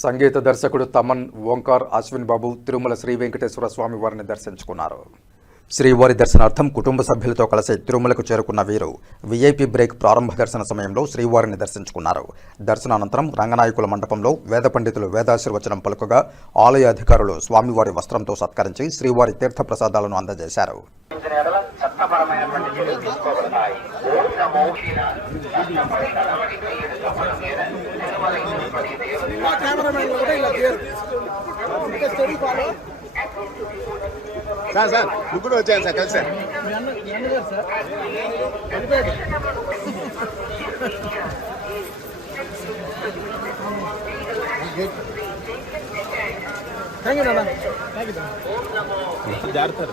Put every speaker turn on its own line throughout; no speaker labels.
సంగీత దర్శకుడు తమన్ ఓంకార్ అశ్విన్ బాబు తిరుమల శ్రీ వెంకటేశ్వర స్వామి వారిని దర్శించుకున్నారు. శ్రీవారి దర్శనార్థం కుటుంబ సభ్యులతో కలిసి తిరుమలకు చేరుకున్న వీరు వీఐపీ బ్రేక్ ప్రారంభ దర్శన సమయంలో శ్రీవారిని దర్శించుకున్నారు. దర్శనానంతరం రంగనాయకుల మండపంలో వేద పండితులు వేదాశీర్వచనం పలుకగా ఆలయ అధికారులు స్వామివారి వస్త్రంతో సత్కరించి శ్రీవారి తీర్థ ప్రసాదాలను అందజేశారు.
చట్టపరమైనటువంటి సినిమా కెమెరామెన్ కూడా ఇలా శ్రీరామ్.
సార్ సార్ ముగ్గురు వచ్చాను సార్ కలిసి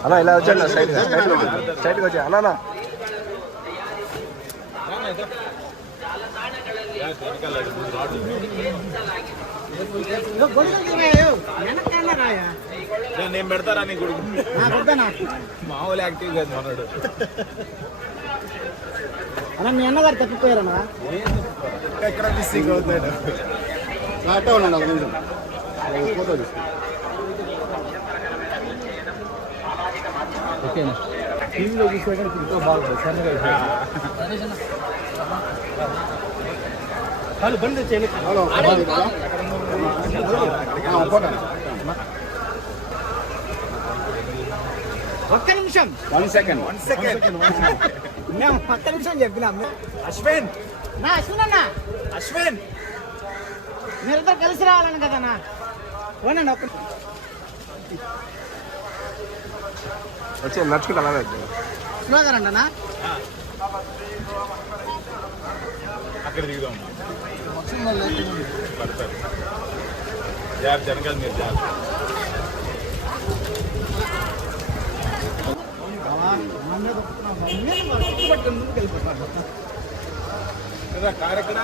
అలా ఇలా వచ్చాడు సైడ్ సైడ్కి స్ట్రైట్గా వచ్చా అన్న
నేను పెడతారా నీ కొడుకు మామూలు యాక్టివ్ కాదు మనోడు
అన్న మీ అన్నగారు తప్పిపోయారన్నా
ఎక్కడ మిస్సింగ్ అవుతాడు
అట్టే ఉన్నాను ఒక నిమిషం ఫోటో తీసుకు.
టీవీలో చూస్తే కానీ ఇంకా బాగుంటుంది. సన్నగా వాళ్ళు బండి
ఫోటో
ఒక్క నిమిషం.
వన్ సెకండ్
వన్ సెకండ్
మేము ఒక్క నిమిషం చెప్పినాం
అశ్విన్.
నా అశ్విన్ అన్న.
అశ్విన్.
మీరిద్దరు కలిసి రావాలని కదన్నా పోనండి ఒక్క
వచ్చే నడుచుకుంటా
స్లోగా రండి అన్న
ఇక్కడ దిగుదాం? పడతారు. జాబ్ జనకాల మీరు జాబ్ కార్ ఎక్కడ?